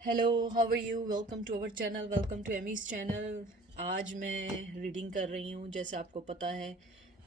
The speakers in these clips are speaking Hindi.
Hello, how are you? Welcome to our channel, welcome to Amy's channel. आज मैं रीडिंग कर रही हूँ। जैसे आपको पता है,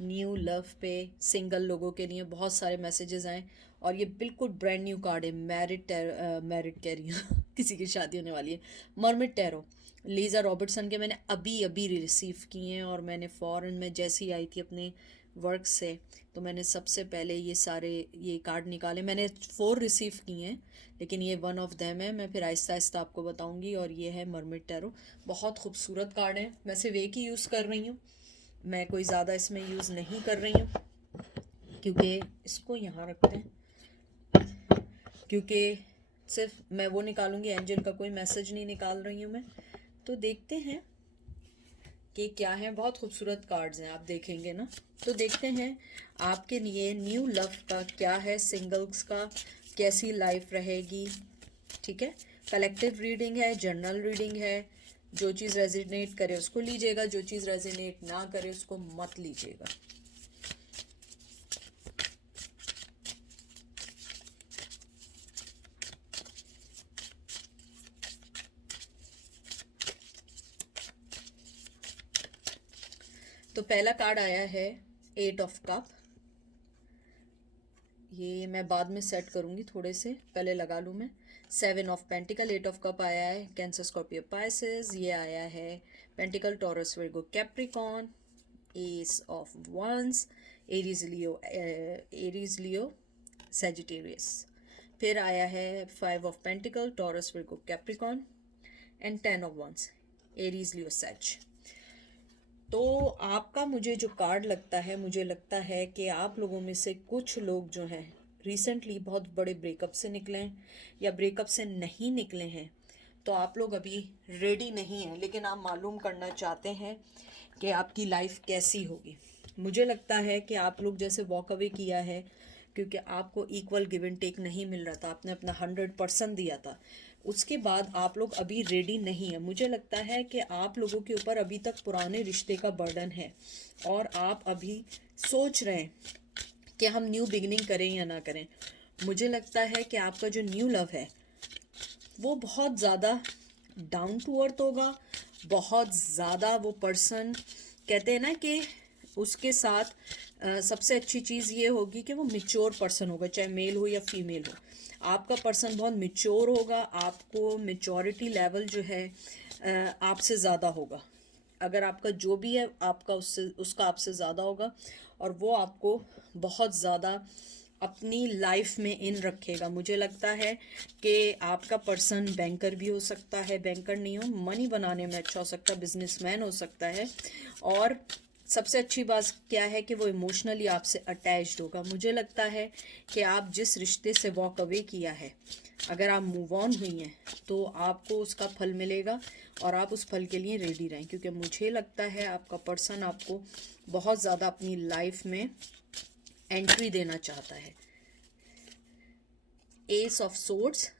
न्यू लव पे सिंगल लोगों के लिए बहुत सारे मैसेजेस आए और ये बिल्कुल ब्रांड न्यू कार्ड है। मैरिड कह रही हूँ किसी की शादी होने वाली है। मर्मिड टैरो लीज़ा रॉबर्टसन के मैंने अभी अभी रिसीव किए हैं और मैंने फ़ौरन में जैसे ही आई थी अपने वर्क से, तो मैंने सबसे पहले ये कार्ड निकाले। मैंने 4 रिसीव किए हैं, लेकिन ये वन ऑफ देम है। मैं फिर आहिस्ता आहिस्ता आपको बताऊंगी। और ये है मर्मिड टैरो। बहुत खूबसूरत कार्ड है। मैं सिर्फ एक ही यूज़ कर रही हूँ, मैं कोई ज़्यादा इसमें यूज़ नहीं कर रही हूँ, क्योंकि इसको यहाँ रखते हैं, क्योंकि सिर्फ मैं वो निकालूंगी, एंजल का कोई मैसेज नहीं निकाल रही हूँ मैं। तो देखते हैं कि क्या है। बहुत खूबसूरत कार्ड्स हैं, आप देखेंगे ना। तो देखते हैं आपके लिए न्यू लव का क्या है, सिंगल्स का कैसी लाइफ रहेगी। ठीक है, कलेक्टिव रीडिंग है, जर्नल रीडिंग है। जो चीज़ रेजिनेट करे उसको लीजिएगा, जो चीज़ रेजिनेट ना करे उसको मत लीजिएगा। तो पहला कार्ड आया है 8 ऑफ कप। ये मैं बाद में सेट करूंगी, थोड़े से पहले लगा लूँ मैं। 7 ऑफ पेंटिकल, 8 ऑफ कप आया है कैंसर स्कॉर्पियो पाइसेस। ये आया है pentacle Taurus Virgo Capricorn. Ace of wands Aries Leo Sagittarius. फिर आया है 5 of pentacle Taurus Virgo Capricorn and 10 of wands Aries Leo Sag. तो आपका मुझे जो कार्ड लगता है, मुझे लगता है कि आप लोगों में से कुछ लोग जो हैं रिसेंटली बहुत बड़े ब्रेकअप से निकले हैं या ब्रेकअप से नहीं निकले हैं। तो आप लोग अभी रेडी नहीं हैं, लेकिन आप मालूम करना चाहते हैं कि आपकी लाइफ कैसी होगी। मुझे लगता है कि आप लोग जैसे वॉक अवे किया है, क्योंकि आपको इक्वल गिव एंड टेक नहीं मिल रहा था, आपने अपना 100% दिया था। उसके बाद आप लोग अभी रेडी नहीं है। मुझे लगता है कि आप लोगों के ऊपर अभी तक पुराने रिश्ते का बर्डन है और आप अभी सोच रहे हैं कि हम न्यू बिगिनिंग करें या ना करें। मुझे लगता है कि आपका जो न्यू लव है वो बहुत ज़्यादा डाउन टू अर्थ होगा। बहुत ज़्यादा वो पर्सन, कहते हैं ना कि उसके साथ सबसे अच्छी चीज़ ये होगी कि वो मिच्योर पर्सन होगा, चाहे मेल हो या फीमेल हो। आपका पर्सन बहुत मिच्योर होगा, आपको मेच्योरिटी लेवल जो है आपसे ज़्यादा होगा। अगर आपका जो भी है आपका उसका आपसे ज़्यादा होगा, और वो आपको बहुत ज़्यादा अपनी लाइफ में इन रखेगा। मुझे लगता है कि आपका पर्सन बैंकर भी हो सकता है, बैंकर नहीं हो, मनी बनाने में अच्छा हो सकता है, बिजनेसमैन हो सकता है। और सबसे अच्छी बात क्या है कि वो इमोशनली आपसे अटैच्ड होगा। मुझे लगता है कि आप जिस रिश्ते से वॉक अवे किया है, अगर आप मूव ऑन हुई हैं तो आपको उसका फल मिलेगा और आप उस फल के लिए रेडी रहें, क्योंकि मुझे लगता है आपका पर्सन आपको बहुत ज़्यादा अपनी लाइफ में एंट्री देना चाहता है। एस ऑफ सोर्ड्स,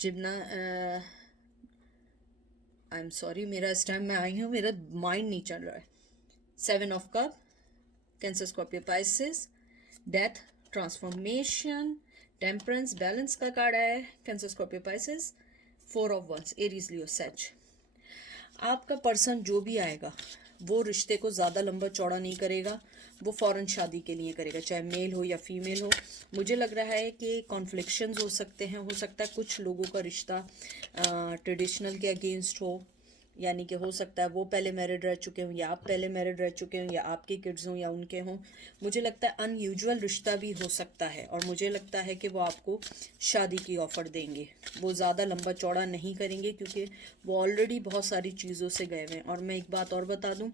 जितना आई एम सॉरी, मेरा इस टाइम मैं आई हूँ, मेरा माइंड नहीं चल रहा है। 7 of cups Cancer Scorpio Pisces. Death, transformation, temperance, balance का कार्ड आया है Cancer Scorpio Pisces. 4 of wands Aries Leo Sag. आपका पर्सन जो भी आएगा वो रिश्ते को ज़्यादा लंबा चौड़ा नहीं करेगा, वो फ़ौरन शादी के लिए करेगा, चाहे मेल हो या फीमेल हो। मुझे लग रहा है कि कॉन्फ्लिक्शंस हो सकते हैं, हो सकता है कुछ लोगों का रिश्ता ट्रेडिशनल के अगेंस्ट हो, यानी कि हो सकता है वो पहले मैरिड रह चुके हों या आप पहले मैरिड रह चुके हों, या आपके किड्स हों या उनके हों। मुझे लगता है अनयूजुअल रिश्ता भी हो सकता है, और मुझे लगता है कि वो आपको शादी की ऑफ़र देंगे। वो ज़्यादा लंबा चौड़ा नहीं करेंगे, क्योंकि वो ऑलरेडी बहुत सारी चीज़ों से गए हुए हैं। और मैं एक बात और बता दूं,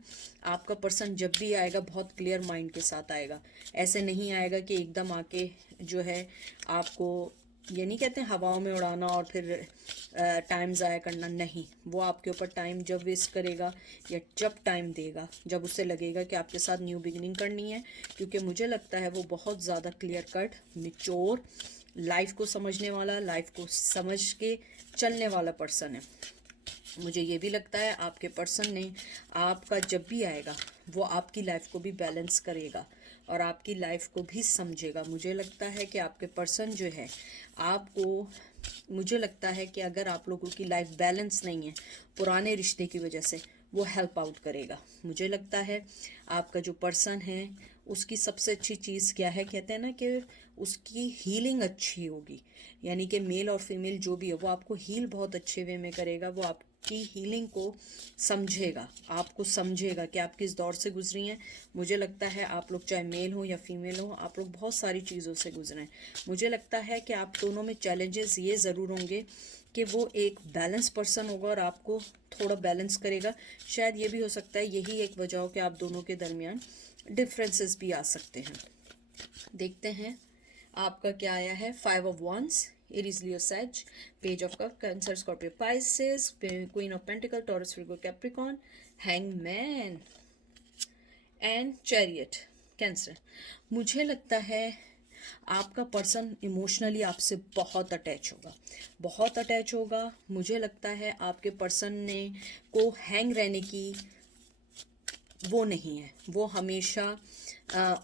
आपका पर्सन जब भी आएगा बहुत क्लियर माइंड के साथ आएगा। ऐसे नहीं आएगा कि एकदम आके जो है आपको, ये नहीं कहते हवाओं में उड़ाना और फिर टाइम ज़ाया करना, नहीं। वो आपके ऊपर टाइम जब वेस्ट करेगा या जब टाइम देगा, जब उसे लगेगा कि आपके साथ न्यू बिगिनिंग करनी है, क्योंकि मुझे लगता है वो बहुत ज़्यादा क्लियर कट, मिच्योर, लाइफ को समझने वाला, लाइफ को समझ के चलने वाला पर्सन है। मुझे ये भी लगता है आपके पर्सन ने आपका जब भी आएगा वो आपकी लाइफ को भी बैलेंस करेगा और आपकी लाइफ को भी समझेगा। मुझे लगता है कि आपके पर्सन जो है आपको मुझे लगता है कि अगर आप लोगों की लाइफ बैलेंस नहीं है पुराने रिश्ते की वजह से, वो हेल्प आउट करेगा। मुझे लगता है आपका जो पर्सन है उसकी सबसे अच्छी चीज़ क्या है, कहते हैं ना कि उसकी हीलिंग अच्छी होगी, यानी कि मेल और फीमेल जो भी है वो आपको हील बहुत अच्छे वे में करेगा। वो आपकी हीलिंग को समझेगा, आपको समझेगा कि आप किस दौर से गुजरी हैं। मुझे लगता है आप लोग चाहे मेल हो या फीमेल हो, आप लोग बहुत सारी चीज़ों से गुजरे हैं। मुझे लगता है कि आप दोनों में चैलेंजेस ये ज़रूर होंगे कि वो एक बैलेंस पर्सन होगा और आपको थोड़ा बैलेंस करेगा। शायद ये भी हो सकता है यही एक वजह हो कि आप दोनों के दरमियान डिफरेंसेस भी आ सकते हैं। देखते हैं आपका क्या आया है। 5 of wands, Aries Leo says, page of cups, Cancer Scorpio Pisces, queen of pentacle, taurus Virgo Capricorn, hangman and chariot, cancer. मुझे लगता है आपका पर्सन इमोशनली आपसे बहुत अटैच होगा, बहुत अटैच होगा। मुझे लगता है आपके पर्सन ने को हैंग रहने की वो नहीं है, वो हमेशा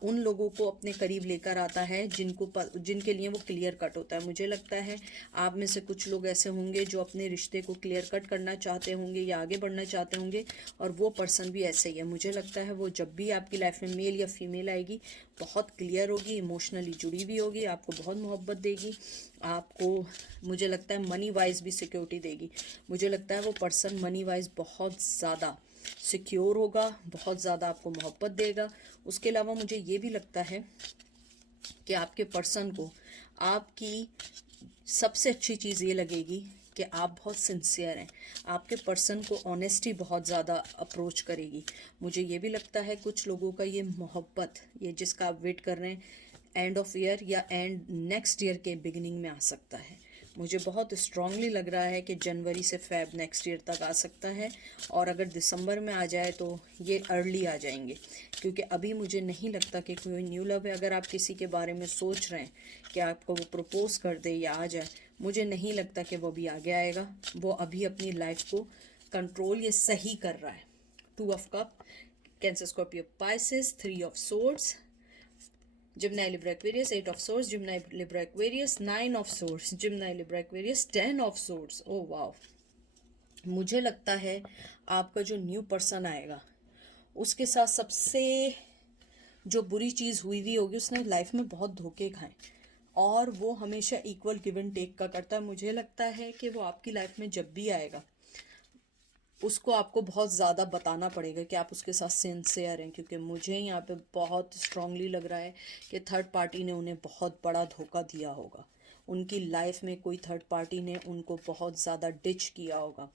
उन लोगों को अपने करीब लेकर आता है जिनके लिए वो क्लियर कट होता है। मुझे लगता है आप में से कुछ लोग ऐसे होंगे जो अपने रिश्ते को क्लियर कट करना चाहते होंगे या आगे बढ़ना चाहते होंगे, और वो पर्सन भी ऐसे ही है। मुझे लगता है वो जब भी आपकी लाइफ में मेल या फीमेल आएगी बहुत क्लियर होगी, इमोशनली जुड़ी हुई होगी, आपको बहुत मोहब्बत देगी, आपको मुझे लगता है मनी वाइज भी सिक्योरिटी देगी। मुझे लगता है वो पर्सन मनी वाइज बहुत ज़्यादा सिक्योर होगा, बहुत ज़्यादा आपको मोहब्बत देगा। उसके अलावा मुझे ये भी लगता है कि आपके पर्सन को आपकी सबसे अच्छी चीज़ ये लगेगी कि आप बहुत सिंसियर हैं। आपके पर्सन को ऑनेस्टी बहुत ज़्यादा अप्रोच करेगी। मुझे ये भी लगता है कुछ लोगों का ये मोहब्बत, ये जिसका आप वेट कर रहे हैं, एंड ऑफ ईयर या एंड नेक्स्ट ईयर के बिगिनिंग में आ सकता है। मुझे बहुत स्ट्रांगली लग रहा है कि जनवरी से फेब नेक्स्ट ईयर तक आ सकता है, और अगर दिसंबर में आ जाए तो ये अर्ली आ जाएंगे, क्योंकि अभी मुझे नहीं लगता कि कोई न्यू लव है। अगर आप किसी के बारे में सोच रहे हैं कि आपको वो प्रपोज कर दे या आ जाए, मुझे नहीं लगता कि वो भी आगे आएगा। वो अभी अपनी लाइफ को कंट्रोल ये सही कर रहा है। 2 of cups, Cancer Scorpio Pisces, 3 of swords, Gemini, Libra, Aquarius, 8 of Swords, Gemini, Libra, Aquarius, 9 of Swords, Gemini, Libra, Aquarius, 10 of Swords. Oh wow! मुझे लगता है आपका जो न्यू पर्सन आएगा उसके साथ सबसे जो बुरी चीज़ हुई होगी, उसने लाइफ में बहुत धोखे खाए और वो हमेशा इक्वल गिव एंड टेक का करता है। मुझे लगता है कि वो आपकी लाइफ में जब भी आएगा उसको आपको बहुत ज़्यादा बताना पड़ेगा कि आप उसके साथ सिंसियर हैं, क्योंकि मुझे यहाँ पे बहुत स्ट्रांगली लग रहा है कि थर्ड पार्टी ने उन्हें बहुत बड़ा धोखा दिया होगा। उनकी लाइफ में कोई थर्ड पार्टी ने उनको बहुत ज़्यादा डिच किया होगा,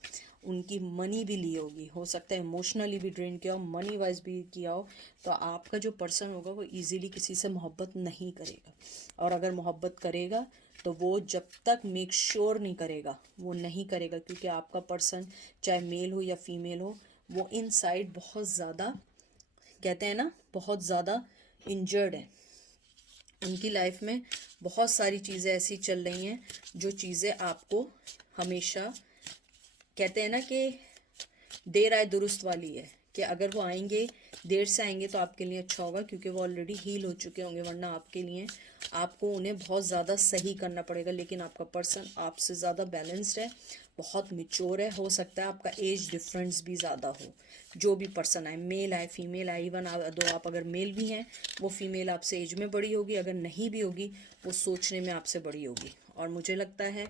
उनकी मनी भी ली होगी, हो सकता है इमोशनली भी ड्रेन किया हो, मनी वाइज भी किया हो। तो आपका जो पर्सन होगा वो इजीली किसी से मोहब्बत नहीं करेगा, और अगर मोहब्बत करेगा तो वो जब तक मेक श्योर नहीं करेगा वो नहीं करेगा, क्योंकि आपका पर्सन चाहे मेल हो या फीमेल हो, वो इनसाइड बहुत ज़्यादा, कहते हैं ना, बहुत ज़्यादा इंजर्ड है। उनकी लाइफ में बहुत सारी चीज़ें ऐसी चल रही हैं जो चीज़ें आपको हमेशा, कहते हैं ना कि देर आए दुरुस्त वाली है, कि अगर वो आएंगे, देर से आएंगे तो आपके लिए अच्छा होगा, क्योंकि वो ऑलरेडी हील हो चुके होंगे, वरना आपके लिए आपको उन्हें बहुत ज़्यादा सही करना पड़ेगा। लेकिन आपका पर्सन आपसे ज़्यादा बैलेंस्ड है, बहुत मिच्योर है। हो सकता है आपका एज डिफरेंस भी ज़्यादा हो। जो भी पर्सन आए, मेल आए फीमेल आए, इवन दो आप अगर मेल भी हैं, वो फीमेल आपसे एज में बड़ी होगी, अगर नहीं भी होगी वो सोचने में आपसे बड़ी होगी। और मुझे लगता है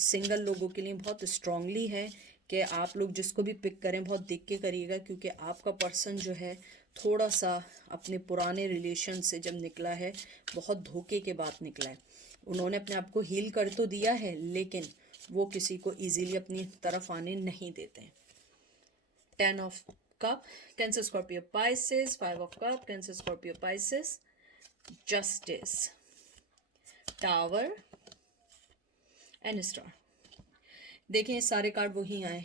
सिंगल लोगों के लिए बहुत स्ट्रांगली है कि आप लोग जिसको भी पिक करें बहुत देख के करिएगा, क्योंकि आपका पर्सन जो है थोड़ा सा अपने पुराने रिलेशन से जब निकला है, बहुत धोखे के बाद निकला है। उन्होंने अपने आप को हील कर तो दिया है, लेकिन वो किसी को इजीली अपनी तरफ आने नहीं देते हैं। 10 of cups, Cancer Scorpio Pisces, 5 of cups, Cancer Scorpio Pisces, justice, tower and star. देखें सारे कार्ड वही आए।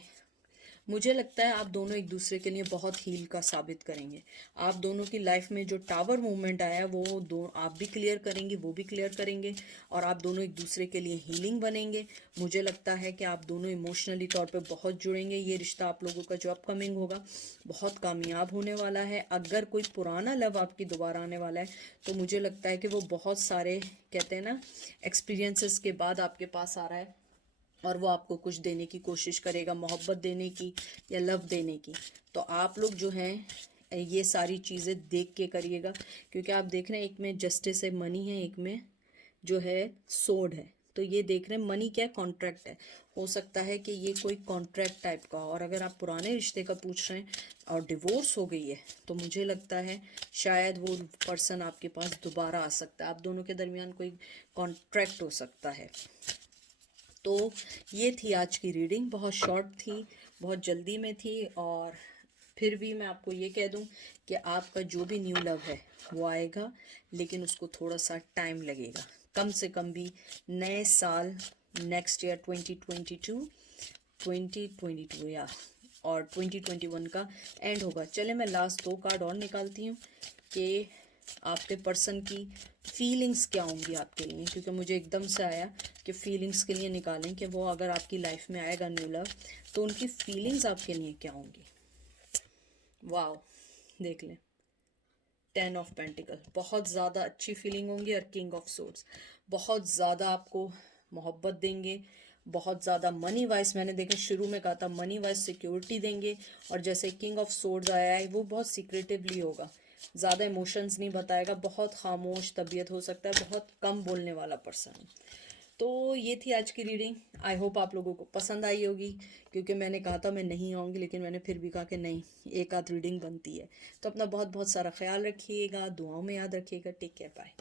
मुझे लगता है आप दोनों एक दूसरे के लिए बहुत हील का साबित करेंगे। आप दोनों की लाइफ में जो टावर मूवमेंट आया वो आप भी क्लियर करेंगे, वो भी क्लियर करेंगे, और आप दोनों एक दूसरे के लिए हीलिंग बनेंगे। मुझे लगता है कि आप दोनों इमोशनली तौर पे बहुत जुड़ेंगे। ये रिश्ता आप लोगों का जो अपकमिंग होगा बहुत कामयाब होने वाला है। अगर कोई पुराना लव आपकी दोबारा आने वाला है तो मुझे लगता है कि वो बहुत सारे, कहते हैं ना, एक्सपीरियंसेस के बाद आपके पास आ रहा है, और वो आपको कुछ देने की कोशिश करेगा, मोहब्बत देने की या लव देने की। तो आप लोग जो हैं ये सारी चीज़ें देख के करिएगा, क्योंकि आप देख रहे हैं एक में जस्टिस है, मनी है, एक में जो है सोड है। तो ये देख रहे हैं मनी क्या है, कॉन्ट्रैक्ट है। हो सकता है कि ये कोई कॉन्ट्रैक्ट टाइप का हो। और अगर आप पुराने रिश्ते का पूछ रहे हैं और डिवोर्स हो गई है, तो मुझे लगता है शायद वो पर्सन आपके पास दोबारा आ सकता है। आप दोनों के दरमियान कोई कॉन्ट्रैक्ट हो सकता है। तो ये थी आज की रीडिंग, बहुत शॉर्ट थी, बहुत जल्दी में थी। और फिर भी मैं आपको ये कह दूं कि आपका जो भी न्यू लव है वो आएगा, लेकिन उसको थोड़ा सा टाइम लगेगा। कम से कम भी नए साल, नेक्स्ट ईयर 2022 या और 2021 का एंड होगा। चले मैं लास्ट 2 कार्ड और निकालती हूँ कि आपके पर्सन की फीलिंग्स क्या होंगी आपके लिए, क्योंकि मुझे एकदम से आया कि फीलिंग्स के लिए निकालें कि वो अगर आपकी लाइफ में आएगा न्यू लव, तो उनकी फीलिंग्स आपके लिए क्या होंगी। वाओ, देख लें, 10 ऑफ पेंटिकल, बहुत ज़्यादा अच्छी फीलिंग होंगी। और किंग ऑफ सोर्ड्स, बहुत ज़्यादा आपको मोहब्बत देंगे, बहुत ज़्यादा मनी वाइज, मैंने देखा शुरू में कहा था मनी वाइज सिक्योरिटी देंगे। और जैसे किंग ऑफ सोर्ड्स आया है, वो बहुत सीक्रेटिवली होगा, ज़्यादा इमोशंस नहीं बताएगा, बहुत खामोश तबीयत हो सकता है, बहुत कम बोलने वाला पर्सन। तो ये थी आज की रीडिंग। आई होप आप लोगों को पसंद आई होगी, क्योंकि मैंने कहा था मैं नहीं आऊँगी, लेकिन मैंने फिर भी कहा कि नहीं, एक आध रीडिंग बनती है। तो अपना बहुत बहुत सारा ख्याल रखिएगा, दुआओं में याद रखिएगा। Take care, bye.